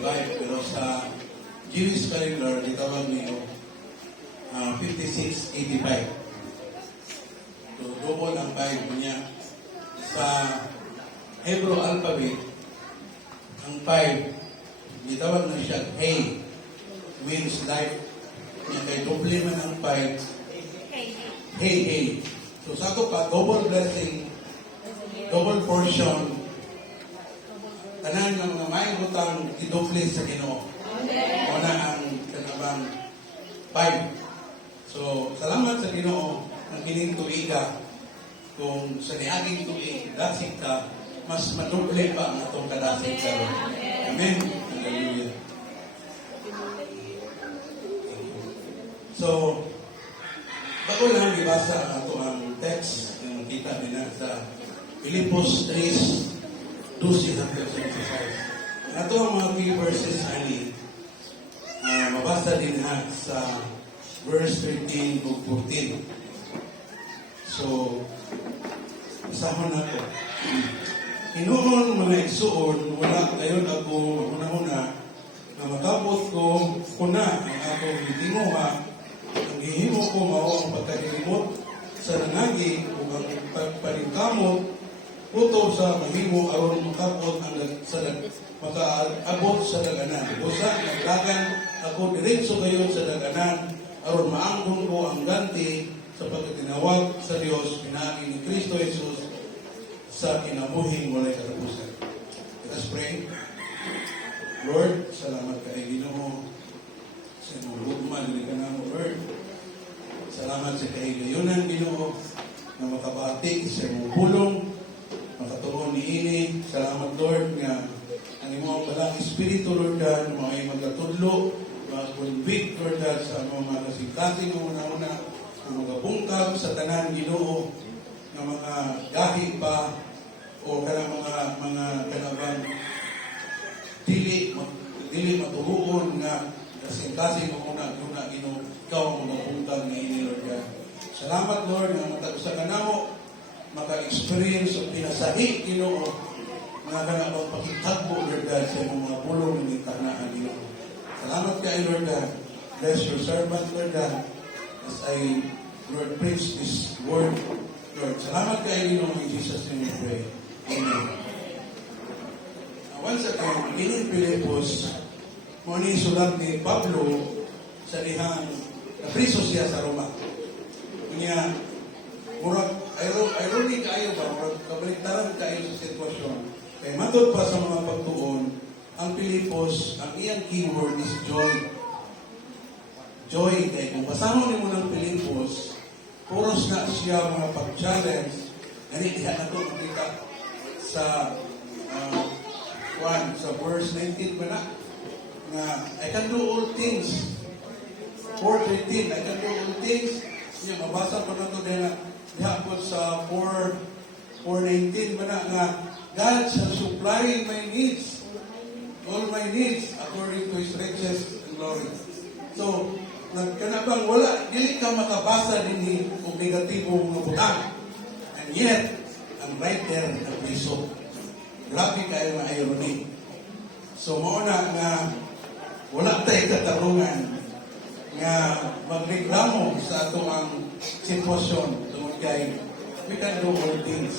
25, pero sa Jewish calendar, itawag niyo 5685. So, double ang 5 niya. Sa Hebrew alphabet, ang 5, itawag na siya Hey, means life. Kaya kay double man ang 5, Hey. So, sa ako pa, double blessing, double portion, tanan ng mga may butang idupli sa Ginoo. Una ang kanabang 5. So, salamat sa Ginoo ng kining tuiga. Kung sa niaging tuig, dasig ka, mas maduple pa ang atong kadasig sa Lord. Amen. Hallelujah. So, bago lang ibasa ang ato ang text yung makita din sa Filipos 3:12-16. Ito ang mga key verses ani mabasa din sa verse 13 to 14. So, usahon nato. Hinuon mga igsuon, wala kayon ako una-una na makabot ko kuna ang akong gitinguha, ang gihimo ko mao ang pagkalimot sa nangagi o ang pagpalingkamot puto sa mahimo aron makabot ang makaabot sa daganan. Usa naglagan ako diretso kayo sa daganan aron maangkon ko ang ganti sa pagkatinawag sa Dios pinaagi ni Kristo Jesus sa kinabuhing walay katapusan. Let us pray. Lord, salamat kay Ginoo sa imong lugma dili ka namo, Lord. Salamat sa kahigayunan, Ginoo, na makabati sa imong pulong, makatuon niini. Salamat, Lord, nga ang imong balang Espiritu, Lord God, mga magkatudlo, mga convict, Lord God, sa mga kasing-kasing una-una, magabungkag sa tanan, Ginoo, ng mga gahi pa o kanang mga kanabang dili matuhuon nga kasing-kasing una Ginoo, ikaw ang magabungkag ni Lord God. Salamat, Lord, nga matag sa kanamo maka-experience o pinasahi, Ginoo, mga kanabang pakitagbo, Lord God, sa mga pulong ng itanaan, Ginoo. Salamat kay Lord God. Bless your servant, Lord God, as I Lord, preach this word. Lord, salamat kayo Ginoo in Jesus' name we pray. Amen. Once again, in Filipos, muna sulat ni Pablo sa dihang napriso siya sa Roma. Kanya, murag, ironic kayo ba? Murag, kabaliktaran kayo sa sitwasyon. Kaya matod pa sa mga pagtuon, ang Filipos, ang iyang keyword is joy. Joy, kaya kung basahon mo ng Filipos, puros na siya mga pag-challenge. Ganit diha na ito makita sa sa verse 19 ba na? Na, I can do all things. 4:13, I can do all things. Yung mabasa ko na ito dahil diha po sa 4:19 ba na nga, God shall supply my needs. All my needs according to His riches and glory. So, nagkanabang wala, dili ka makabasa din kung negatibo mga butang. And yet, ang writer ng priso. Grabe kayo na irony. So, mauna nga, wala tayo katarungan nga magreklamo sa ato ang sitwasyon tungkol kay we can do all things.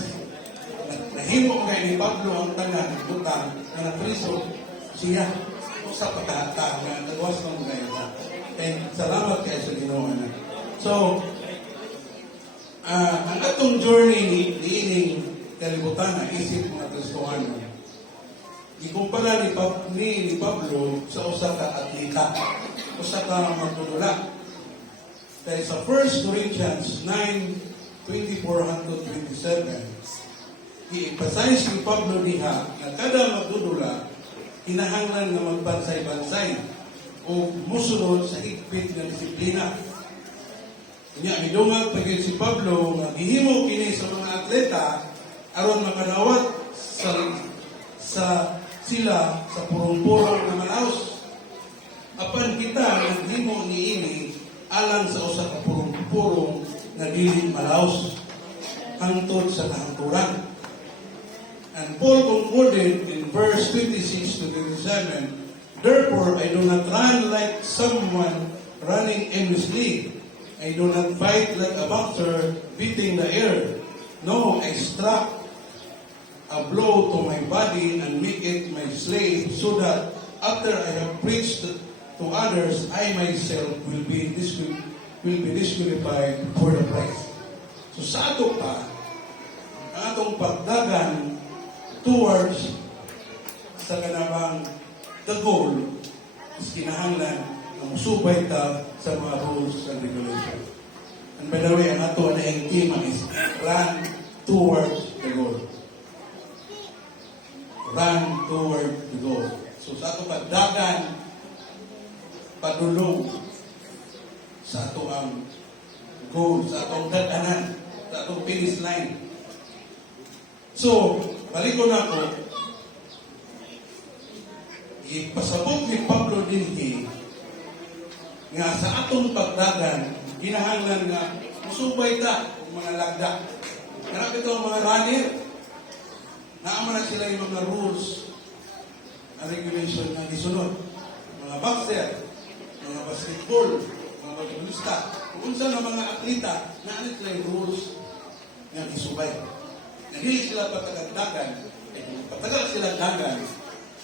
Nahimo kay ni Pablo ang tanan, butang, na napriso siya sa pagkahata na nagawas ng mga ito. And salamat kayo sa Ginoo. So, ang atong journey ni ining kalibutan na isip mga Kristohano, ikumpara ni Pablo sa usa ka atleta, usa ka magtutula. Kaya sa 1 Corinthians 9:24-27, i-emphasize ni Pablo diha na kada magdudula, kinahanglan na magbansay-bansay o musunod sa higpit na disiplina. Kanya, midungag pagin si Pablo nga gihimo kini sa mga atleta aron makanawat sa sila sa purong-purong na malaos. Apan kita naghimo niini alang sa usa ka purong-purong na dili malaos hangtod sa kahangturan. And Paul concluded in verse 26 to 27, Therefore, I do not run like someone running aimlessly. I do not fight like a boxer beating the air. No, I struck a blow to my body and make it my slave, so that after I have preached to others, I myself will be disqualified for the prize. So sa ato pa, ang atong pagdagan towards sa kanabang the goal is kinahanglan na musubay ta sa mga rules and regulations. And by the way, ang ato na yung tema is run towards the goal. Run toward the goal. So sa ato pagdagan, padulong sa ato ang goal, sa atong daganan, sa atong finish line. So, balik ko na ako, ipasabot ni Pablo dinhi nga sa atong pagdagan, ginahanglan nga musubay ta ang mga lagda. Karap ito ang mga runner. Naaman na sila yung mga rules and regulation na gisunod. Mga boxer, mga basketball, mga basketballista, kung saan ang mga atleta, naanin sila yung rules nga gisubay. Nahili sila patagagdagan, eh kung patagal sila dagan,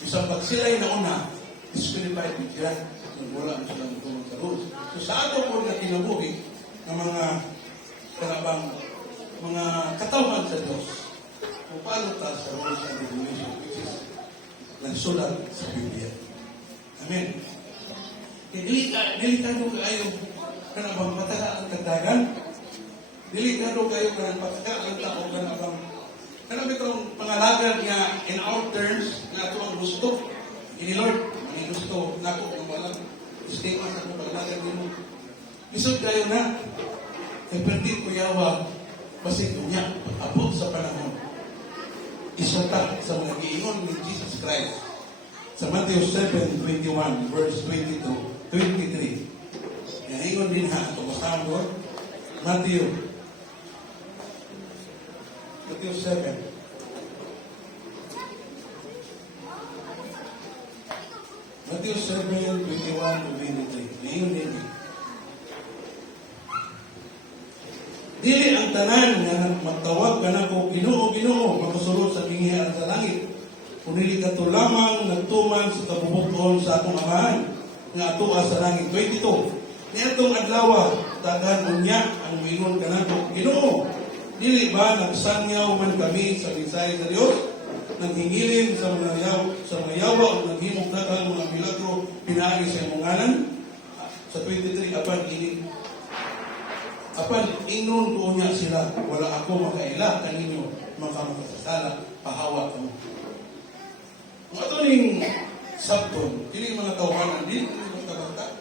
isang pag sila yung nauna, disqualified din sila. Kung wala mo silang tulong sa rules. So sa ato po na kinabuhi ng mga karabang, mga katawan sa Diyos, kung paano ta sa rules and regulation, which is nagsulat sa Biblia. Amen. Delikado kayo kanabang pataga ang kagdagan. Delikado kayo kanang pataga ang tao kanabang kanabang itong pangalagan nga in our terms na ito ang gusto. Ini Lord, may gusto na ako kung walang statement sa kong pangalagan din mo. Isod kayo na, kay perdi ko yawa, basit niya, abot sa panahon. Isata sa mga giingon ni Jesus Christ sa Matthew 7:21 verse 22, 23. Yan ingon din ha, ito basahan ko. Matthew 7. Matthew 7:21 to 23. Yan ingon din. Dili ang tanan nga magtawag ka na ko Ginoo, Ginoo, makasulod sa bingihan sa langit. Kunili ka to lamang nagtuman sa kabubuton sa atong amahan nga atua sa langit. 22. Niatong adlaw, tagan unya ang mingon ka na ko Ginoo. Dili ba nagsangyaw man kami sa mensahe sa Dios? Naghingilin sa mga yawa o naghimog daghang mga milagro pinaagi sa imong ngalan? Sa 23, apan ingnon ko niya sila, wala ako makaila kaninyo makamakasasala, pahawa kamo. Kung ito ning sabton, hindi mga tawanan, hindi mga tabata.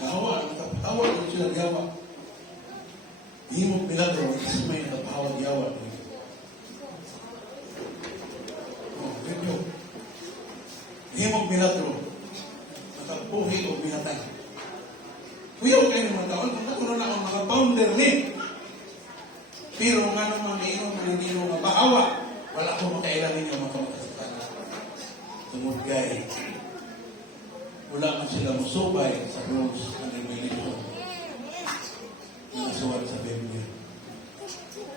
Pahawa, nakapahawa ko sila yawa. Himog milagro, kasi may nakapahawa yawa. Ganyo. Himog milagro, nakapuhi o binatay. Kuyaw kayo ng mga taon, kung nakuno na ang mga founder ni. Pero nga naman iinom na hindi mo mapahawa, wala ko makailan ninyo makamakasakala. Tungod gay, wala man sila musubay sa rules and regulation na nasuwat sa Biblia.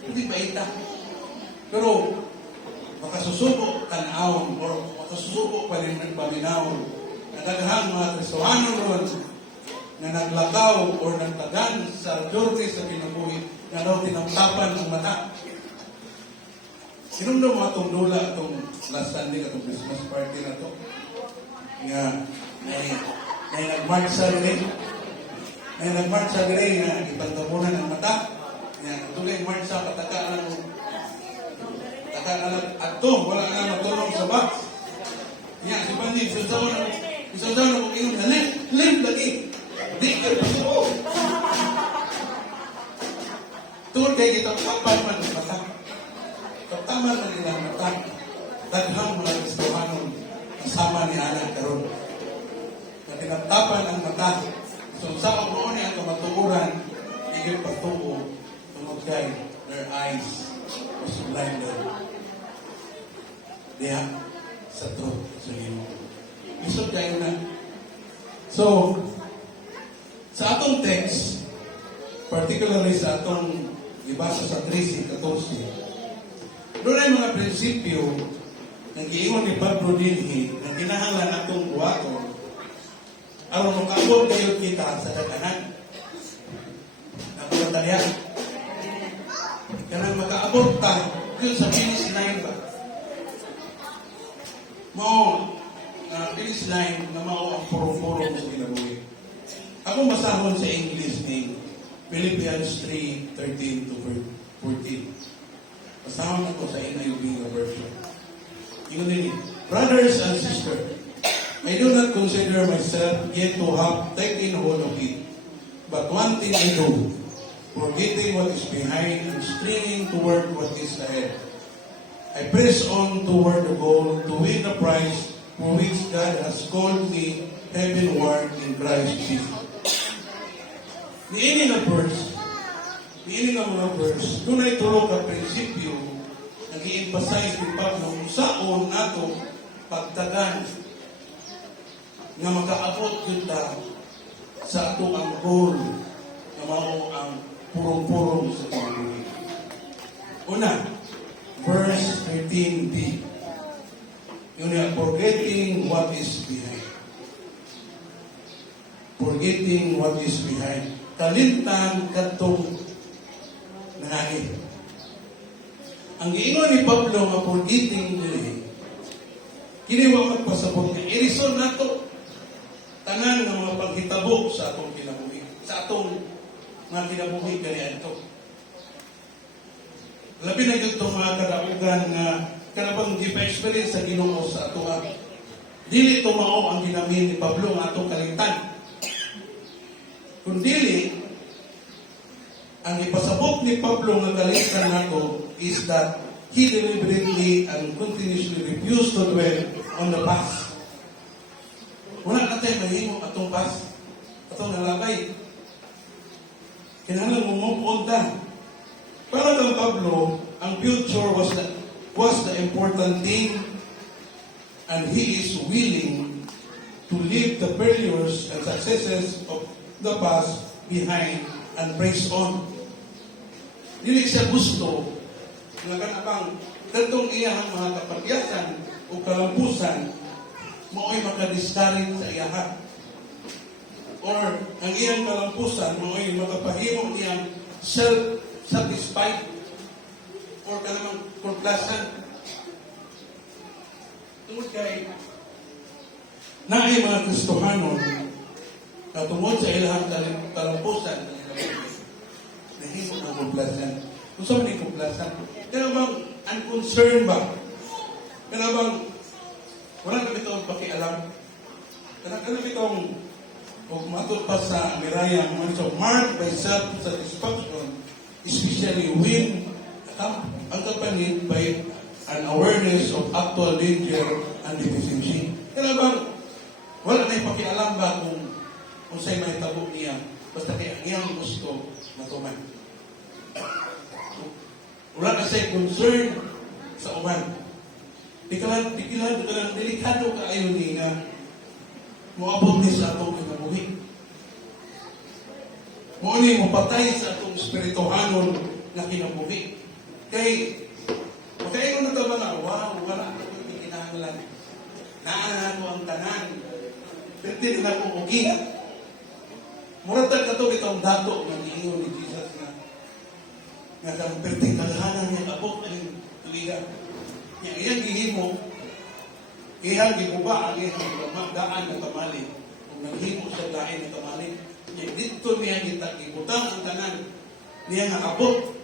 Hindi ba ita? Pero, makasusubo tanawon o makasusubo paminawon na daghang mga Kristohano ron na naglakaw o nagtagan sa jorte sa kinabuhi na daw tinamtapan ng mata. Sinong daw mga itong dula, itong last Sunday, itong Christmas party na ito? Nga, may nag-march sa rin. May nag-march sa rin na ipagtabunan ng mata. Nga, tulay march sa pataka at ito, wala na matulong sa box. Nga, si Pandi, isaw na kung ingon na live lagi. Di ka na po. Tuwag kayo kita, kapan man ang mata. Kaptaman na nila ang mata. Daghang mga Kristohanon kasama ni Anak karon. Na tinatapan ang mata. So sa ako ni ang kamatuuran, higit patuo, tumagkay, their eyes was blinded. Diya, sa truth, sa Ginoo. isot kayo na. So, sa atong text, particularly sa atong ibasa sa 13:14, doon ay mga prinsipyo ng giingon ni Pablo dinhi na kinahanglan atong buhaton aron makaabot kayo kita sa daghanan. Nakuha niya. Kanang makaabot ta yun sa finish line ba? Finish line na mao ang purong-purong sa kinabuhi. Ako masahon sa English ni Philippians 3:13-14. Masahon ako sa NIV na version. Yun din. Brothers and sisters, I do not consider myself yet to have taken hold of it. But one thing I do, forgetting what is behind and straining toward what is ahead. I press on toward the goal to win the prize for which God has called me heavenward in Christ Jesus. Niining ang mga verse, doon ay tulog ang prinsipyo nag-i-emphasize ni Pablo saon nato pagtagan na makaabot kita sa ato ang goal na mao ang purong-purong sa pagbuhay. Una, verse 13b. Yun yung forgetting what is behind. Forgetting what is behind. Kalimtan katong nangahin. Ang giingon ni Pablo nga forgetting nila, kiniwa magpasabot na irison nato tanan ng mga paghitabo sa atong kinabuhi. Sa atong mga kinabuhi ganyan ito. Labi na itong mga kadaugan nga kanabang gipa-experience sa Ginoo sa ato dili tumao ang ginamin ni Pablo nga atong kalimtan. Kung dili, ang ipasabot ni Pablo nga kalimtan nato is that he deliberately and continuously refused to dwell on the past. Wala na tayo mahimo atong past, atong nalabay. Kinahanglan mo move on down. Para kang Pablo, ang future was the important thing, and he is willing to leave the failures and successes of the past behind and press on. Dili siya gusto nga kanabang datong iyang mga kapagyasan o kalampusan mao'y makadiscourage sa iyahan. Or ang iyang kalampusan mao'y makapahimo niyang self-satisfied or kanamang complacent. Tungod kay naay mga Kristohanon na tungod sa ilang kalampusan nahimo ng complacent. Kung saan may complacent? Kaya bang unconcerned ba? Kaya bang wala na itong pakialam? Kaya itong kung matod pa sa Miraya, marked by self-satisfaction, especially when accompanied by an awareness of actual danger and deficiency. Kaya bang wala na ipakialam ba kung sa'y may tabo niya basta kaya niyang gusto matuman. Wala na sa'y concern sa uman. Delikado ka ayon ni nga moabot ni sa atong kinabuhi. Mo ni mo patay sa atong spirituhanon na kinabuhi. Kay makaingon na ba na wow, wala na ko kinahanglan. Naan ko ang tanan. Perti na ko ugi. Muratag ka to itong dato ng ingon ni Jesus nga kang perting kalhanan niya abot ang tuliga. Iyang gihimo, iyang gibuba ang iyang daan ng kamali. Kung naghimo sa dain ng kamali, dito niya gibutang ang tanan niya nga abot.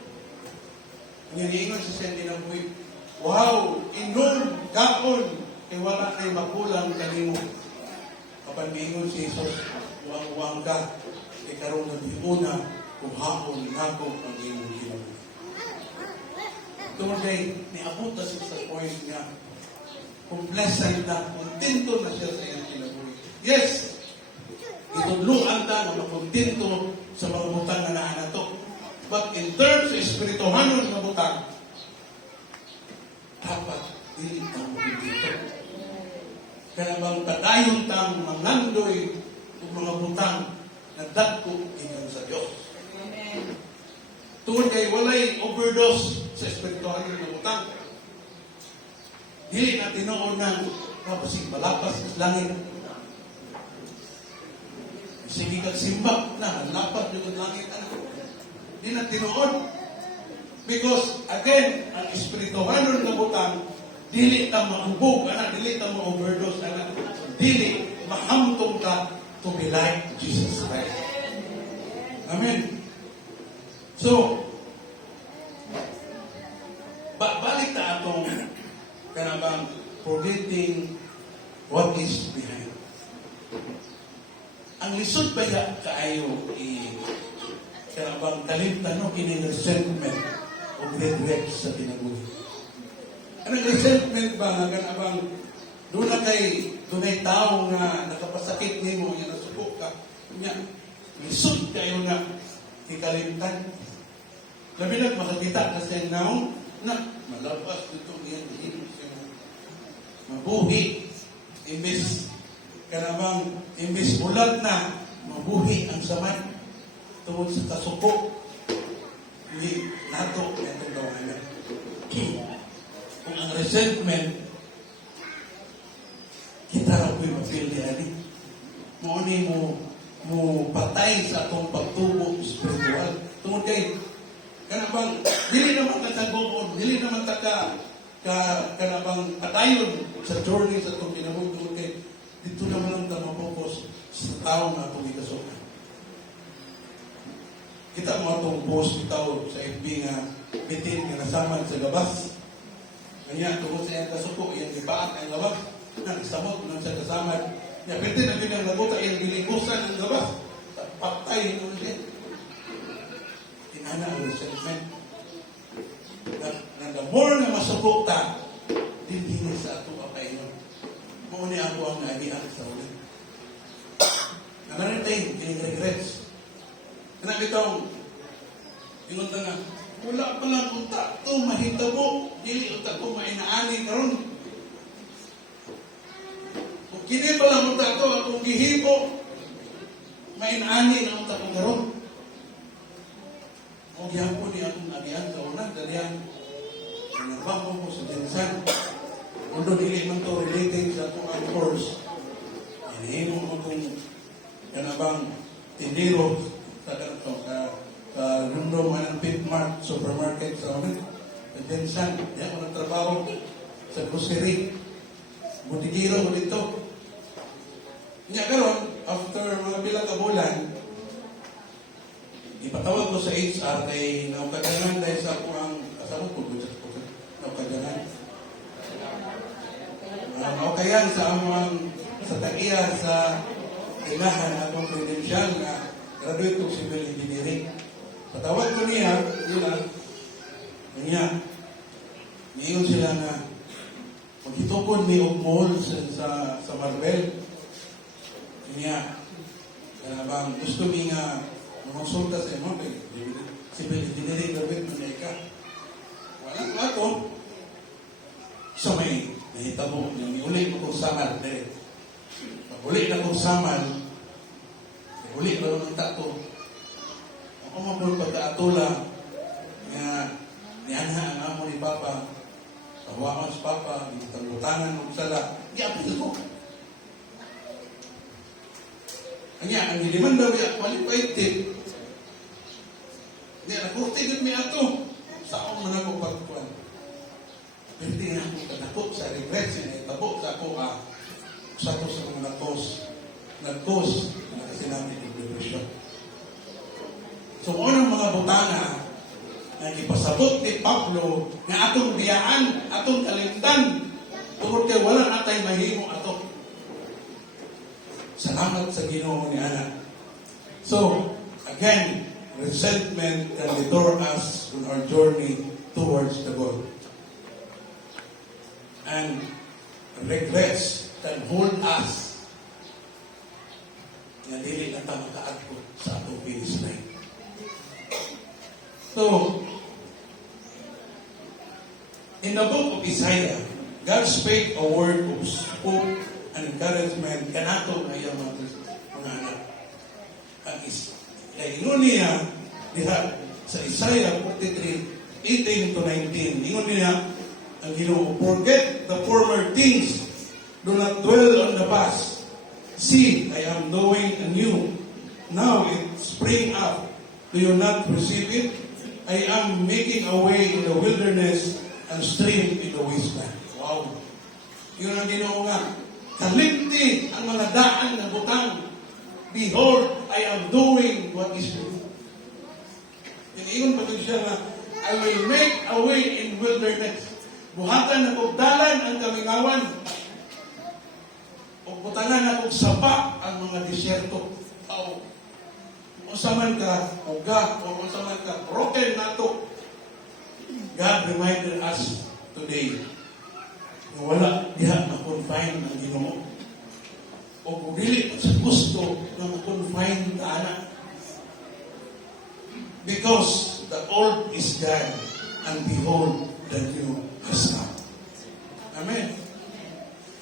Niya niingon sa Saint Dinabuhi, wow, inom, kaon, kay wala na'y magulang kanimo. Kapag niingon si Jesus, uwang-uwang ka, kay karoon ng una, kung hapon, nako ang iyong ginawa. Tungkol kay niabot na siya sa point niya. Kung blessed na, kontento na siya sa iyong kinabuhi. Yes! Itudluan ta na makontento sa mga butang na naan to. But in terms of espirituhanon na butang, dapat dili ang kontento. Kaya bang padayon tang mangandoy o mga butang na dagko ingon sa Dios. Amen. Tungod kay walay overdose sa espiritual nga butang. Dili na tinuod ng kapasig malapas sa langit. Sige kag simba na lapat yung langit ano. Di na tinuod. Because again, ang espirituhanon nga butang dili ta maubog ana, dili ta ma-overdose ana, dili mahamtong ta to be like Jesus Christ. Amen. So, balik ta atong kanabang forgetting what is behind. Ang lisod ba ya kaayo kanabang talintano kini resentment o regret sa kinabuhi. Anong resentment ba nga kanabang doon na kay dunay tao nga nakapasakit nimo nga nasuko ka nya lisod kayo na ikalimtan. Labi na makakita kasi now na malabas dito niyan mabuhi imbis kanabang imbis bulag na mabuhi ang samay tungod sa kasuko ni nato itong gawanan. Kung ang resentment kita ra ko'y mapil ni Ali mo patay sa atong pagtubo spiritual tungod kay kanabang dili naman katagoon, dili naman kanabang padayon sa journey sa itong kinabuhi tungod kay dito naman ang mapokus sa tao na itong ikasukan. Kita mo itong post bitaw sa FB nga bitin nga nasaman sa gabas. Kanya tungod sa iyang kasuko, iyang ibaan ang gabas. Nagsamot nang sa kasaman. Nya pwede na pinaglabuta iyang gilingusan ang gabas. Patay nung siya. Tinana ang resentment. The more na masuko ta, hindi sa ato kapainon. Mauni ako ang naiiyak sa ulit. Nagarin tayo, kining regrets. Kaya bitong, ingon ta nga, wala pa lang unta ito, mahitabo, dili unta ko mainaani karon. Kung kini pa lang unta ito, akong gihibo, mainaani na unta ko karon. O giyan po ni akong nagiyan sa unang, dalihan, sinarbang ko sa dinsan. Although dili man to relating sa akong course, hinihimo mo kung kanabang tindiro sa rundong ng Pitmark supermarket sa amin. Sa Jensen, di ako nagtrabaho sa grocery. Butigiro ko dito. Kanya karon, after mga bilang kabulan, ipatawag ko sa HR kay naukadanan dahil sa akong kasama ko. Naukadanan. Naukayan sa amang sa tagiya sa ilahan akong credential na graduate of civil engineering. Patawag ko niya, niingon sila na maghitukod ni Ogmol sa Marvel. Niya, bang gusto niya mamonsulta sa imo, civil engineering graduate mo niya ka. Walang ako. So may nahitabo, uli mo kong samal. Pag uli na kong samal, uli na ng tato. Ako mabulong pagkaatula nga nianha ang amo ni Papa, kahuaman sa Papa, gitalutangan ng sala, giapil ko. Kanya, ang hiliman daw ya, qualified tip. Nga, nakurtigit mi ato. Saan man ako pagkuhan. Pero di nga ako kadakot sa regrets, itabo sa ako, sa ko sa mga nag-cause na kasi namin yung depression. So, unang mga butana na ipasabot ni Pablo na atong biyaan, atong kalimtan, tungkol kay wala natay mahimo ato. Salamat sa Ginoo ni Ana. So, again, resentment can detour us on our journey towards the goal. And regrets can hold us na dili na ta makaadto sa atong finish line. So, in the book of Isaiah, God spake a word of hope and encouragement kanato nga iyang mga anak. Ang ingon niya diha sa Isaiah 43:18 to 19. Ingon niya ang Ginoo, forget the former things, do not dwell on the past. See, I am doing anew. Now it spring up. Do you not perceive it? I am making a way in the wilderness and stream in the wasteland. Wow. Yun ang Ginoo nga. Kalimti ang mga daan na butang. Behold, I am doing what is good. Ingon pa siya nga, I will make a way in wilderness. Buhatan na kong dalan ang kamingawan. O butangan na kong sapa ang mga disyerto. Kung saman ka, uga, o kung saman ka, broken na to. God reminded us today na wala diha na confine ng Ginoo. O kung dili sa gusto na confine ka na. Because the old is gone, and behold, the new has come. Amen.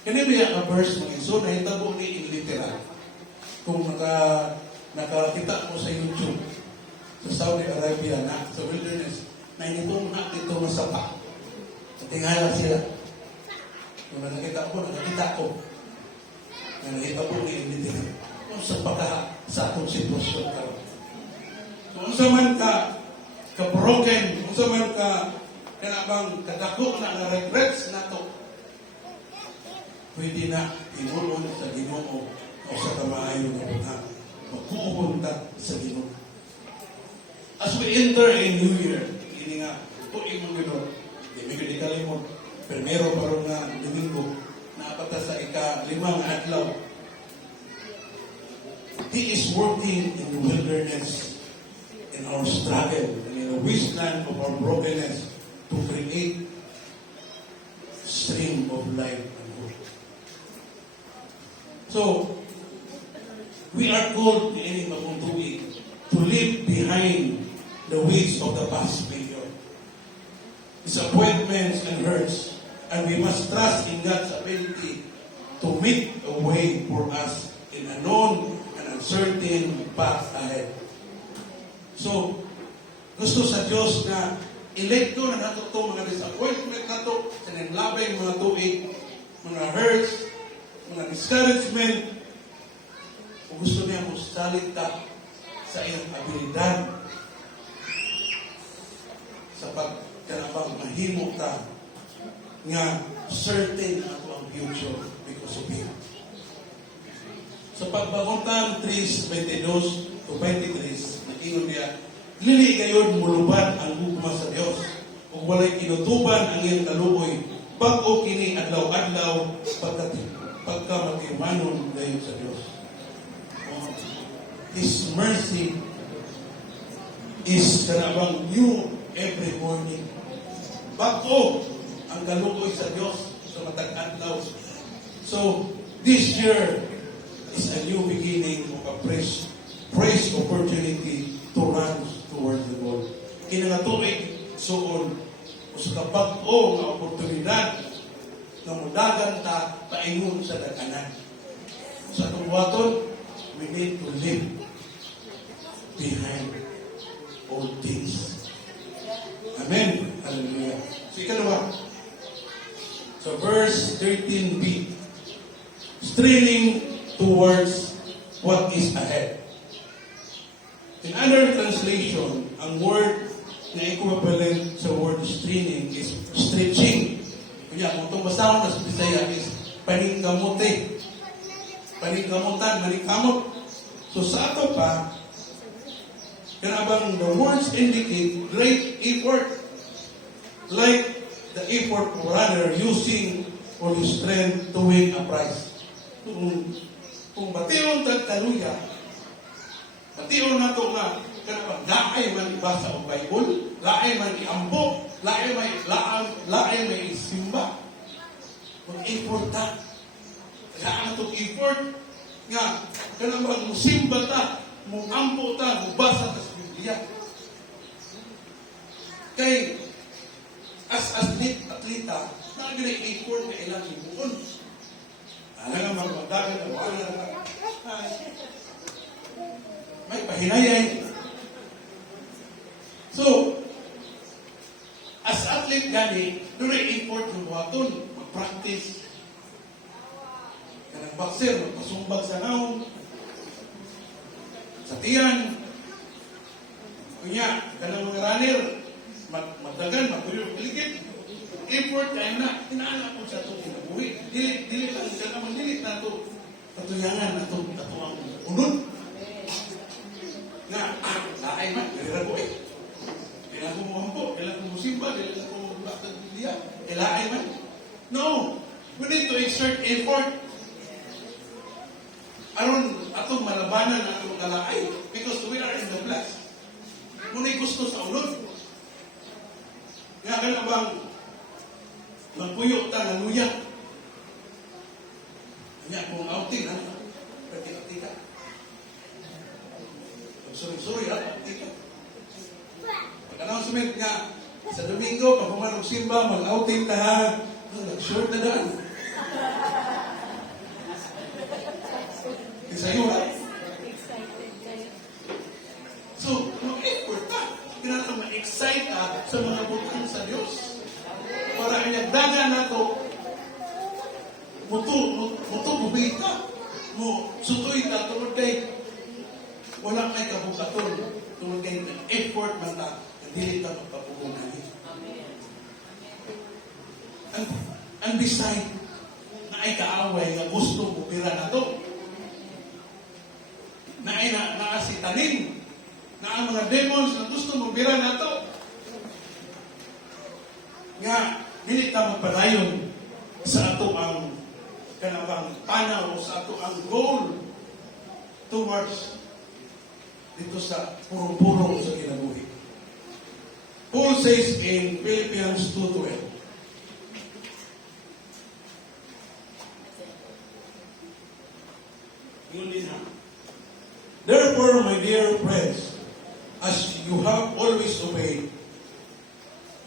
Kani biya ka verse mo iso na hitabo ni in literal. Kung nakakita mo sa YouTube, sa Saudi Arabia na, sa wilderness, na initong na dito masapa. Tingala sila. Kung nakakita ko. Na nakita ko ni in literal. Kung sa pagka sa atong sitwasyon ka. Kung sa man ka broken, kung sa man ka kanabang kadako na regrets na to, pwede na imulon sa Ginoo o sa kamaayo na butang. Magpupunta sa Ginoo. As we enter a new year, ini nga, ito imong Ginoo, di mo kalimot, primero parang nga Domingo, napata sa ika-5 adlaw. He is working in the wilderness, in our struggle, and in the wasteland of our brokenness, to create stream of life and hope. So, we are called in Maguntuig to leave behind the ways of the past failure, disappointments and hurts, and we must trust in God's ability to make a way for us in a known and uncertain path ahead. So, gusto sa Diyos na ilekto na nato ito, mga disappointment nato, sinanlabay mga tuig, mga hurts, mga discouragement, o gusto niya mo salita sa iyong abilidad sa pagkanabang mahimo ka nga certain ato ang future because of Him. Sa pagbaguntan 3:22 to 23, nakingon niya, lili gayon muluban ang hugma sa Dios, ug walay kinutuban ang iyang kaluoy, bag-o kini adlaw-adlaw pagkamatimanon gayon sa Dios. His mercy is kanabang new every morning. Bag-o ang kaluoy sa Dios sa matag adlaw. So, this year is a new beginning of a praise opportunity to run towards the goal. Kinangatuig suon o sa kabag-o nga oportunidad na mudagan ta paingon sa daganan. Sa tuwaton, we need to live behind all things. Amen. Hallelujah. So, ikalawa. So, verse 13b. Straining towards what is ahead. In other translation, ang word na equivalent sa word straining is stretching. Kaya kung itong basahon na sa Bisaya is paningkamote. Paningkamutan, maningkamot. So sa ato pa, kanabang the words indicate great effort. Like the effort of runner using for his strength to win a prize. Kung batiyon tagtaluya, batiyon na ito nga, kanabang laay man ibasa o Bible, laay man iambo, laay may isimba. Mag-effort ta. Kaya itong effort nga, kanabang musimba ta, muambo ta, mubasa ta sa Biblia. Kay, as atleta, nagiging effort na ilang ibuon. Alam nga magdagan ang wala na. May pahinayay. So, as athlete gani, very important buhaton, mag-practice. Kanang boxer, magpasumbag sa naon, sa tiyan. Kunya, kanang mga runner, magdagan, magpulyo-piligid. Effort tayo na, inaanak ko sa itong kinabuhi. Dili lang siya naman, dili na ito. Katuyangan na ito, ang unod. Nga, laay man, karira ko eh. Kailangan ko muhampo, kailangan ko musimba, kailangan ko bakit Biblia. Laay man. No, we need to exert effort. Aron, atong malabanan na atong kalaay. Because we are in the flesh. Ngunit gusto sa unod. Nga ka na bang magpuyo ta ng luya. Kanya kung outing, ha? Pagkita-tika. Sorry, ha? Pagkita. Pag-announcement nga, sa Domingo, pag pumanong simba, mag-outing ta, ha? Nag-short na daan. Isa yun, ha? So, mag-effort ta. Kailangan ma-excite ka sa mga butang sa Diyos. Para inagdagan na ito, muto bubig ka. Sutoy ka, tulad kay, wala kay kabukaton. Tulad kay effort man ta, hindi ka magpapugunan. And beside, na ay kaaway na gusto bubira na ito. Na ay naasitanin. Na ang mga demons na gusto bubira na ito. Nga, hindi ka magpadayon sa ato ang kanabang panaw o sa ato ang goal towards dito sa puro-puro sa kinabuhi. Paul says in Philippians 2:12, therefore, my dear friends, as you have always obeyed,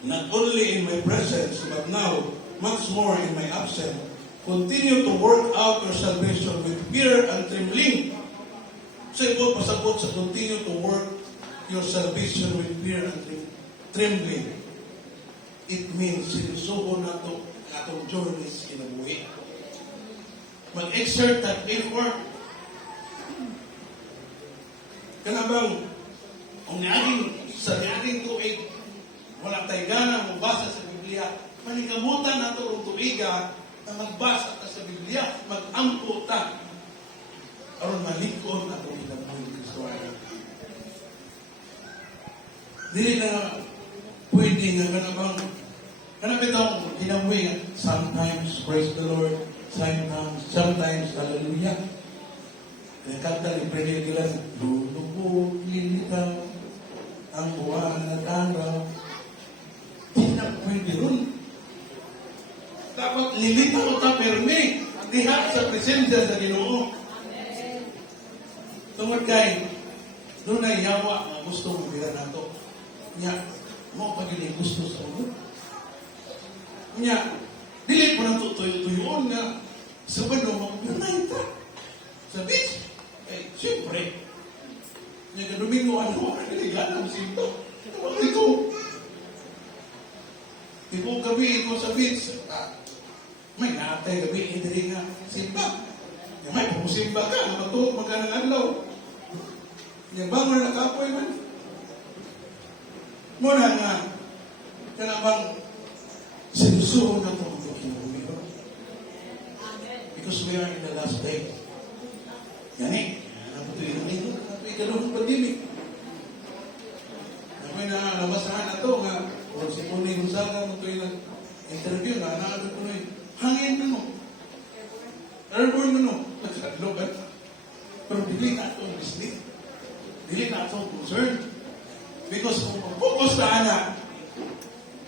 not only in my presence, but now, much more in my absence, continue to work out your salvation with fear and trembling. So, ito pasabot sa continue to work your salvation with fear and trembling. It means, sinusubo na ito ang atong journeys kinabuhi. Mag-exert that effort. Kanabang, ang niaging sa niaging tuig, wala tayo gana magbasa sa Biblia. Manigamutan na ito ang tuiga na magbasa ka sa Biblia. Mag-ampo ta. Aron malikod na itong inabuhin ng Kristo. Dili na pwede nga kanabang itong inabuhin. Sometimes, praise the Lord. Sometimes, hallelujah. Kanta ni Freddy Aguilar, lulubog, lilitaw, ang buwan at araw. Hindi na pwede rin. Dapat lilitaw ta permi. Diha sa presensya sa Ginoo. Tungod kay, doon ay yawa na gusto mo bila na ito. Nya, mo pagili gusto sa ulo. Nya, dili po ng tuyo-tuyoon nga sa bano mo, yun ta. Sa beach. Eh, siyempre, yung Domingo, niligan ang sinto. Ito. Tipong gabi ito sa beach. May naatay gabi, hindi nga simba. Yung may pumusimba ka, matuot magkanang adlaw. Yung bangon na kapoy man. Muna nga, kanabang sinusuon na ito ang Domingo. Because we are in the last day. Gani, ano ito yung Domingo? Ano yung ganun pag-ibig? May nalabasahan na ito nga, kung si Puni Gonzaga, ito yung interview na, naano ko na yun, hangin na no. Airborne na no. Nagsadlogan. Pero dili na ito ang business. Dili na ito ang concern. Because kung mag-focus ka na,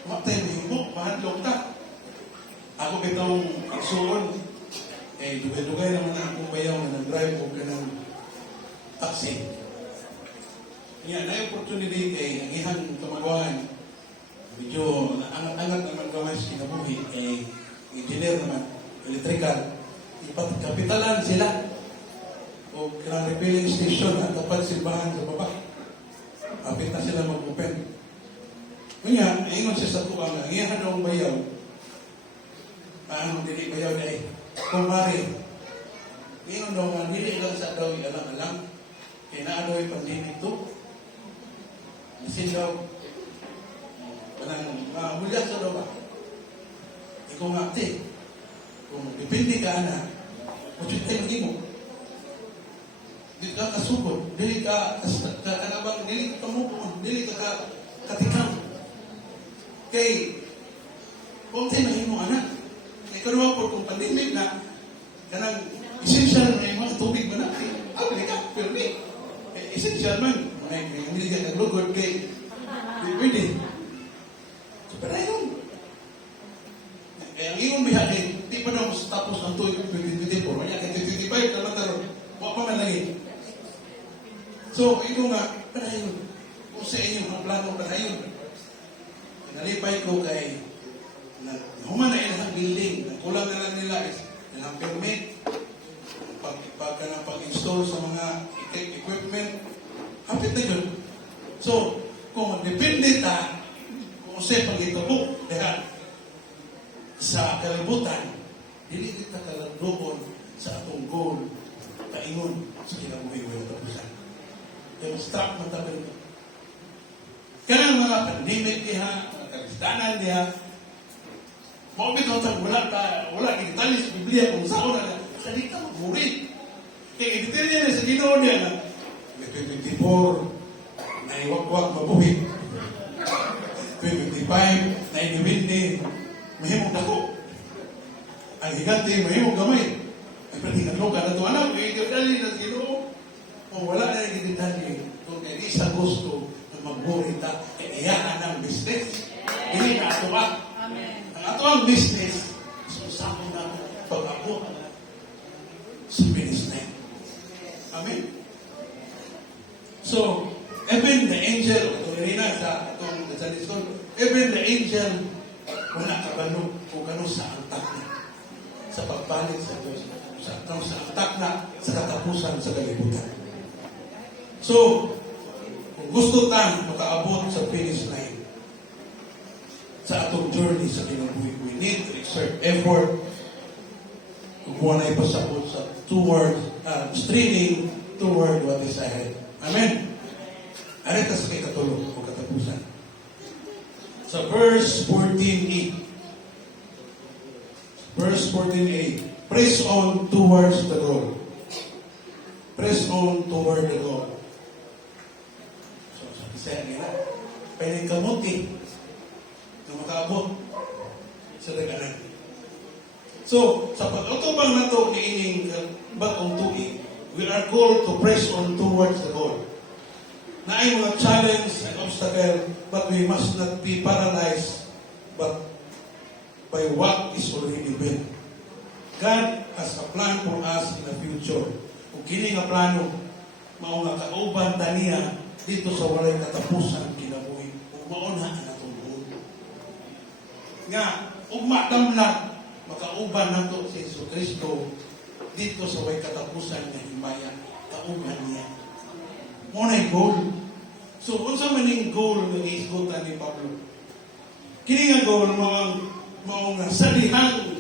magtayong mo, mahadlong ka. Ako kitong aksuon, dugay-dugay naman na akong bayaw na nag-drive o ka ng taxi. Yan, na opportunity ang ihang kamagawan. Medyo angat-angat naman gamay sa kinabuhi. Engineer naman, electrical. kapitalan sila. O kanang refilling station na dapat simbahan sa baba. Kapit na sila mag-open. Kanya, ingon siya sa tuwa nga, iyahan na ang bayaw. Ano, dili bayaw na eh. Kumari, ingon daw nga, dili lang sa daw alam-alam. Kaya na daw yung pandemic to. Isin daw, kanang mulya sa daw ba? Ikaw nga, ate, kung depende ka na, kung tayo mo, dili ka kasugod, dili ka kanabang, dili ka kamukon, dili ka katikam. Kay, kung tayo mahimo anak, kay karuwa po kung pandemic na, kanang essential na yung mga tubig ba na, abli ka, pero di, essential man, hindi ka naglugod kay, pwede. So, pero yun. Kaya ang iyong bihanin, di pa na tapos ng 2024, kaya kay 2025 naman taro, huwag pa man lagi. So, ito nga, panayon. Kung sa inyo, ang plano panayon. Nalipay ko kay human na ilang building. Kulang na lang nila is ilang permit, pag-install sa mga equipment. Hapit na yun. So, kung depende ta, kung sa pag-itubok, dahil sa kalibutan, hindi kita kalagdoon sa atong goal, kaingon sa kinabuhi mo yung tapusan. Kaya strap mo tabi ito. Kaya mga pandemic diha, mga karistanan diha, mabit ko sa wala digitalis Biblia kung saan na hindi ka magurit. Kaya editin niya sa Ginoo niya na 2024 na iwakwak mabuhi. 2025 na iniwindi mahimong dako. Ang higante mahimong gamay. Ay patingan mo ka na ito anak, i-dali na sa Ginoo. Kung wala na i-dali, kung hindi sa gusto na magbuhi ta, iyahan ng business. Hindi na ito ba? Ang ato ang business, susama na pag-abot sa business. Amen? So, even the angel, ito rin na sa itong Sunday School, even the angel, wala kabalo kung ano sa antak na, sa pagpalit sa Diyos, sa antak na, sa katapusan sa kalibutan. So, kung gusto tayong makaabot sa finish line, sa atong journey sa kinabuhi, we need to exert effort kung muna na ipasabot sa straining toward what is ahead. Amen? Arita sa katulong o katapusan. Sa verse 14a. Verse 14a. Press on towards the goal. Press on toward the goal. So, sa isa nila, pwedeng kamuti na makaabot sa daganan. So, sa pag-utubang na ito, niining bagong tuig, we are called to press on towards the goal. Na ay mga challenge and obstacle, but we must not be paralyzed but by what is already been. God has a plan for us in the future. Kung kini nga plano, mao nga kauban taniya dito sa walay katapusan kinabuhi. Kung mauna ang atong buod. Nga, ugma damlag, makauban nato si Yesu Kristo dito sa walay katapusan nga himaya, kauban niya. Muna goal. So, kung sa maning goal ng isgutan ni Pablo, kini nga goal, mga salihan,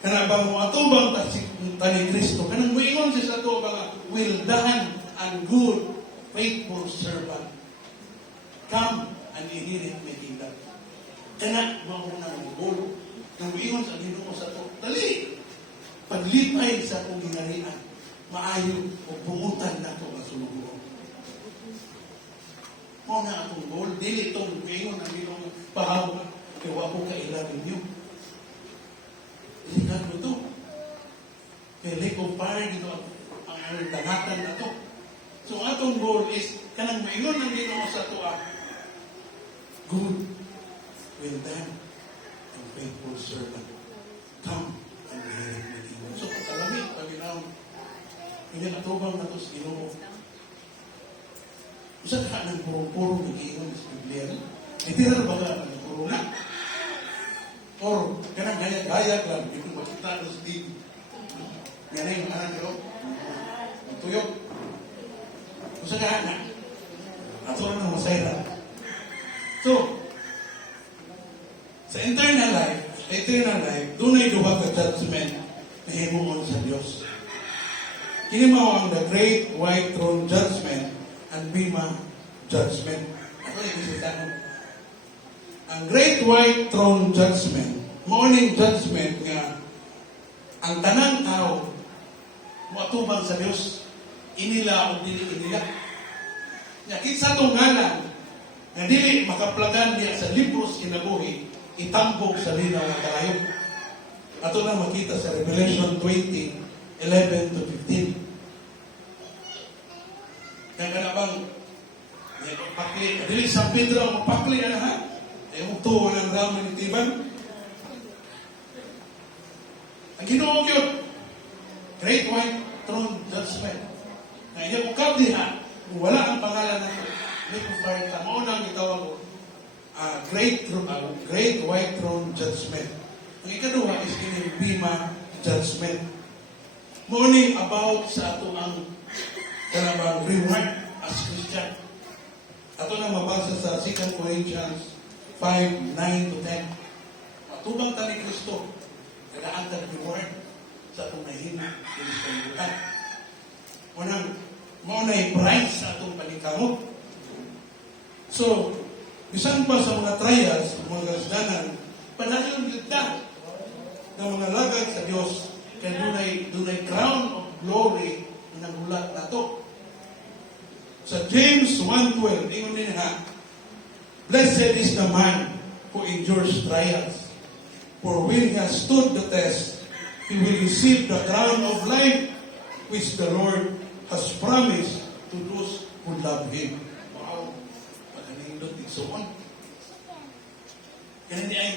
kanabang mo atubang tani Kristo, kanang muingon siya sa ito, mga well done and good, faithful servant. Come and inherit my kingdom. Kana, mga goal, nang muingon sa Ginoo sa ito, dali, paglipay sa akong ginarian, maayo o pumutan na ito ang sumubuo. Mo na akong goal, dili itong ngayon ang ginong pahawa, kaya wako kailan ninyo. Ilikan mo ito. Kaya lake of fire, ang dangatan na ito. So atong goal is, kanang maingon ang ginoo sa ito, good, well done, and faithful servant. Come and inherit my kingdom. So katalami, paginaw, hindi natubang na ito sa ginoo. Usa ka ng purong-purong nag-iiwan sa Biblia. Itira ba ka ng purong na? Or kanang hayag-hayag lang, hindi makita na sa TV. Yan ay mga anak nyo. Magtuyok. Kung sa gana, ato na masayra. So, sa eternal life, doon ay duha ka judgment na himuon sa Diyos. Kini mao ang the great white throne judgment and Bema judgment. Ako yung isang ang great white throne judgment, morning judgment nga ang tanang tao moatubang sa Dios inila o dili inila. Nya kinsa tong ngalan nga dili makaplagan diya sa libros kinabuhi itambok sa linaw nga kalayo. Ato na makita sa Revelation 20:11 to 15. Kaya ka na bang pakli, dili sa Pedro ang mapakli na ha? Yung tuwa ng ramen ni Tiban. Ang Ginoo yun, Great White Throne Judgment. Na iya mo kabdi ha, kung wala ang pangalan na may kumpare ta, maunang itawag ko, Great White Throne Judgment. Ang ikaduha is kini Bema Judgment. Morning about sa ato ang kanabang reward as Christian. Ato na mabasa sa 2 Corinthians 5:9 to 10. Matubang ta ni Kristo, nagaantag reward sa atong nahina din sa kalibutan. Maunay price sa atong paningkamot. So, bisan pa sa mga trials, mga kasdanan, panahon ganda ng mga lagay sa Diyos, kaya dunay crown of glory na nagulat na to. Sa James 1:12, ingon din ha, blessed is the man who endures trials, for when he has stood the test, he will receive the crown of life which the Lord has promised to those who love Him. Wow! Pagkanindot igsoon. Kaya hindi ay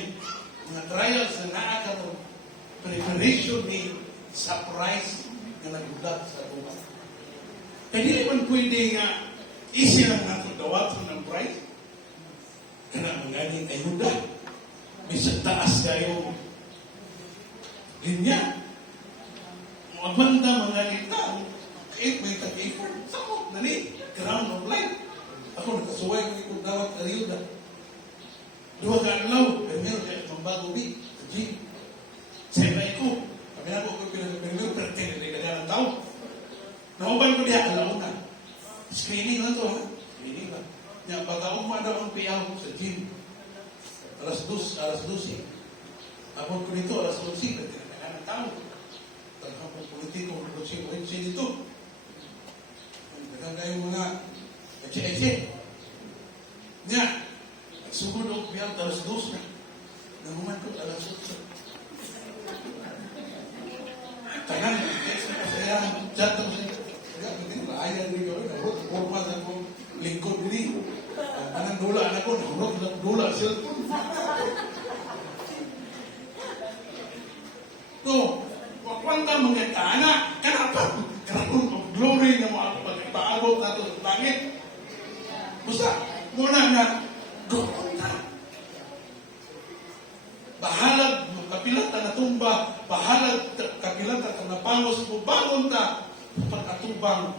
mga trials na naakatong preparation ni surprise na nagulat sa buwan. Kaya hindi naman pwede nga easy lang natin dawaton ng price. Kaya magaling kayo da. Bisa taas kayo linya. Magmanda mga tao. May tag-effort. Sako, nani, crown of life. Ako nakasuway ko ikong dawat kariyuda. Dua ka alaw, pero kaya magbago di. Sa gym. Sa iba ko. Kami na ko pinag-pero pero tinag-dagan ng tao. Nauban ko diya, alaw na. Screening na to, ha? Screening na. Nga, pagkaong mo daw ang piyaw sa gym. Alas 12. Abot ko dito, alas 12. Tinag-dagan ng tao. Tagkapong politiko, politiko dito. Dagan kayo mga eche-eche. Nga, nagsugod o piyaw, alas 12 na. Namuman ko, alas 8. Tagan, extra kasayahan, chat mo siya. Ayan din ko, nahurot, formal na kong lingkod din. Anang dula, anak ko, nahurot, dula, cellphone. No, wakwanta mga taana, kanapa, karoon of glory na mga pagpaabot nato sa langit. Basta, muna na, doon na. Bahalag, kapilat na tumba, bahalag, kapilat na napangos mo, bangon ta, pagkatubang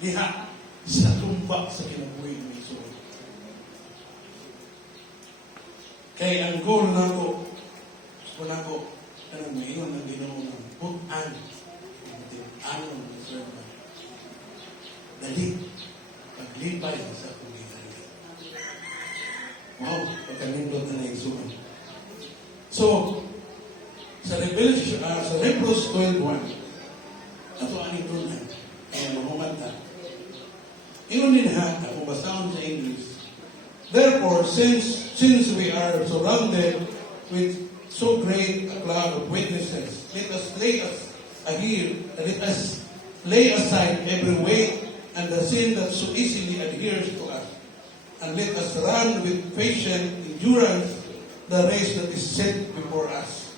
diha sa tumba sa kinabuhi ng Iso. Kaya ang goal na ko, anong ngayon ang Ginoo ng putan, anon ng servant. Dali, paglipay sa kulitan. Wow, pagkanindot na naigsuhan. So, sa Hebrews 12:1, ato aning tunan, kaya mahumanta. Ingon din ha, kung basahon sa English. Therefore, since we are surrounded with so great a cloud of witnesses, let us lay aside every weight and the sin that so easily adheres to us, and let us run with patient endurance the race that is set before us.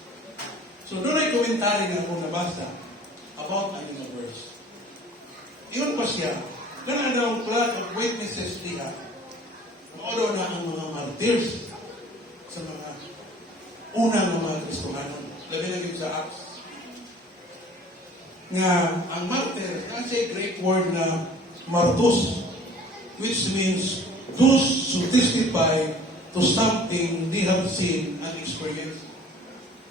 So doon ay komentary na akong nabasa about ano na verse. Iyon pa siya, kana daw cloud of witnesses diha, maodo na ang mga martyrs sa mga unang mga Kristohanon. Labi na sa Acts. nga ang martyr, kasi Greek word na martus, which means those who testify to something they have seen and experienced.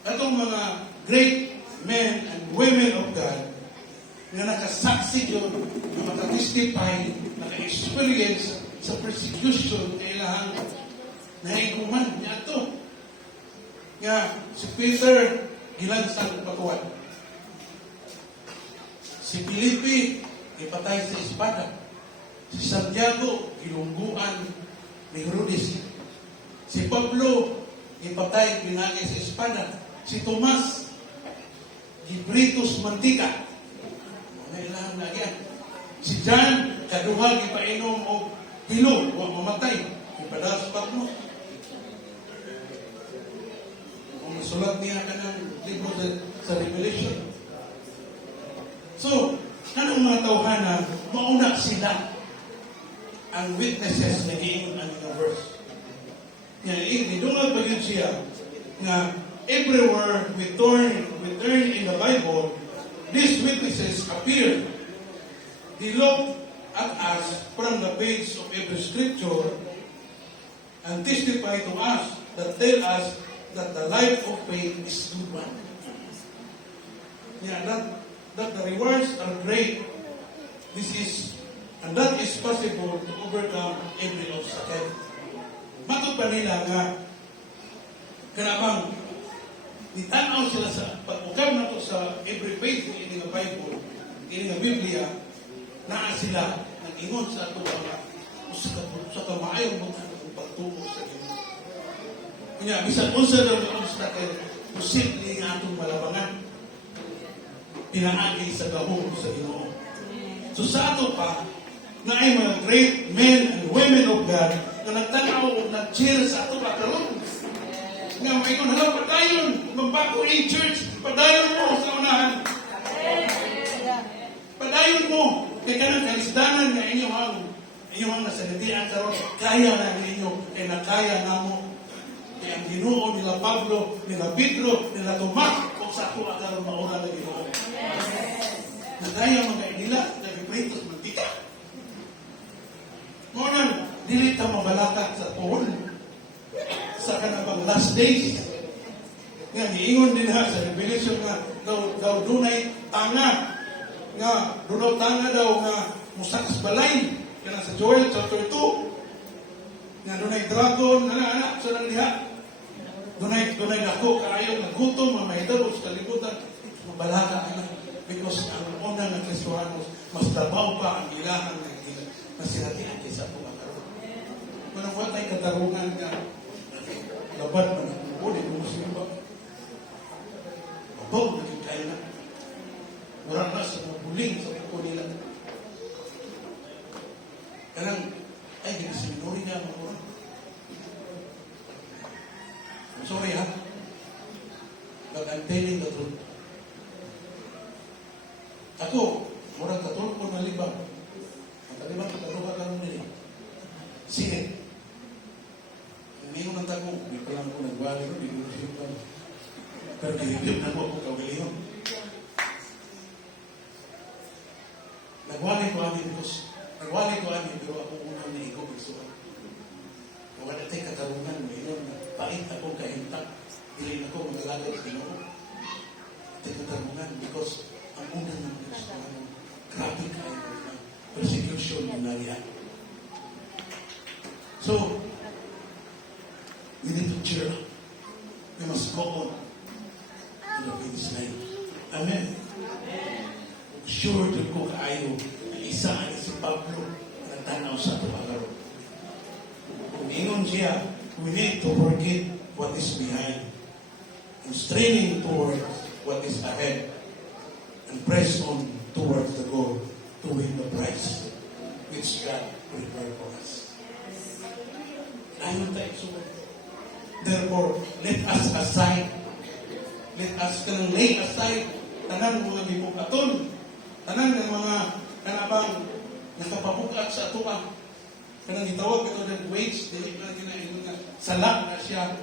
Atong mga great men and women of God nga nakasaksi yun, na makatestify, naka-experience sa persecution kailangan naiguman niya ito. Nga si Peter gilansang patuwan. Si Felipe ipatay sa espada. Si Santiago gilungguan ni Herodes. Si Pablo ipatay pinagi sa espada. Si Tomas gibritos mantika. Kailangan na yan. Si John kaduha gipainom og hilo wa mamatay. Ipadala sa Patmos. Kung nasulat niya ka ng libro sa Revelation. So, anong mga tawhana, mauna sila ang witnesses na giingon ang universe. Yan, idungal pa yun siya na everywhere we turn in the Bible, these witnesses appear. They look at us from the page of every scripture and testify to us that tell us that the life of faith is good one. Yeah, that the rewards are great. And that is possible to overcome every obstacle. Matod pa nila nga, kanabang, itanaw sila sa pag-ukab na to sa every page in the Bible, in the Biblia, naa sila nag-ingon sa ito sa kamayong mga pagtungo sa inyo. Kanya, bisan unsa daw ng obstacle, posible nga itong malabangan. Pinaagi sa gahong sa Ginoo. So sa ato pa, na ay mga great men and women of God na nagtanaw o nag-cheer sa ato pa karon. Nga may kung halang padayon, magbago in church, padayon mo sa unahan. Padayon mo, kaya ka ng kalisdanan nga inyong nasalitian karon, kaya na ninyo, kaya nakaya na mo. Kaya ang Ginoo nila Pablo, nila Pedro, nila Tomas, kung sa ato karon mauna na Ginoo. Nagaya mga nila, nag-ibritos mantika. Ngunang, dili ta mabalaka sa tuhon sa kanabang last days. Nga, niingon din ha sa Revelation nga, daw dunay tanga. Nga, dunaw tanga daw nga musakas balay. Kaya sa Joel chapter 2. Nga, dunay dragon, anak-anak, sa diha. Dunay dako, kaayo, nagutom, mamahidabos, kalibutan. Mabalaka anak. Because ang unang ng Kristohanos, mas labaw pa ang ilahang na sinatihan kaysa po makaroon. Kung ang wala tayong katarungan nga, laban man ang kukunin, kung gusto ba? Mabaw, naging kaya na. Wala na sa mga buling sa kuko nila. Kanang, ay, hindi sinuri nga mga orang. I'm sorry ha, but I'm telling the truth. Ako, murang katulog ko na libang. Ang talibang katulog ka lang nila. Sige. Hindi ko nang tago. Hindi pa lang ako nagbali ko. Hindi ko siya pa. Pero kinigilip na ako kawiliyon. Nagwali ko amin pero ako unang naigo. Kung wala tayo katarungan, mayroon na pait ako kahintak. Hindi ako magalagat Ginoo. Tayo katarungan because ang unang ng Kristohanon, grabe kayo ng persecution na nariyan. So, we need to cheer up. We must go on to the finish line. Amen. Sure to ko kaayo na isa ani si Pablo na tanaw sa tupagaro. Kung ingon siya, we need to forget what is behind and straining towards what is ahead. And press on towards the goal to win the prize which God prepared for us. Ayon tayo sumunod. Therefore, let us lay aside tanan mga gibukaton, tanan ng mga kanabang nakapabukat sa atuwa. Kanang gitawag ito ng wage, dili na ginaingon nga sala na siya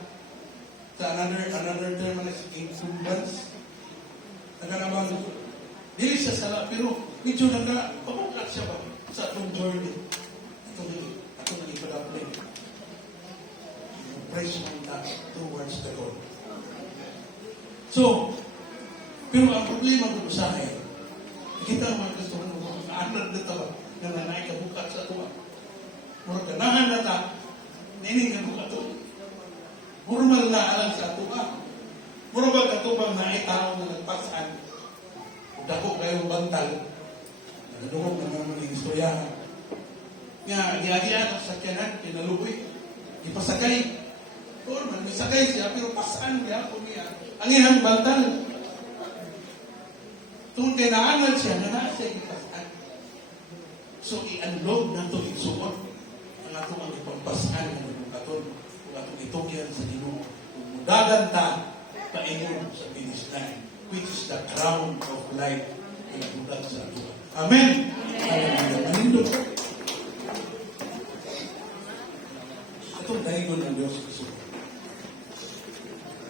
sa another term na sa incumbents. Kanabang Dili siya sala, pero medyo pabuklat siya ba sa atong journey. Ito na ipadapin. Praise man na towards the Lord. So, pero ang problema ko sa akin, kita mga gusto mo, kaanad na taba, na nanay ka bukat sa tuwa. Murag ganahan na ta, nining ka bukat to. Murag na alam sa tuwa. Murag ba katubang na tao na nagpasan, dako kayong bantal, nagdungog na naman ng istoryahan. Nga, giagian ang sakyanan, pinaluboy, ipasakay. Doon man, may sakay siya, pero pasaan niya ako niya. Ang inang bantal. Kung tinaanal siya, nanasa ipasaan. So, i-unload na ito, isuot. Ang atong ang ipagpasaan ng mga katon. Kung atong itungyan sa Ginoo. Kung mudaganta, paingon sa finish line, which is the crown of life na nagbudag sa ato. Amen! Hallelujah! Manindot. Itong dahigon ng Diyos Iso.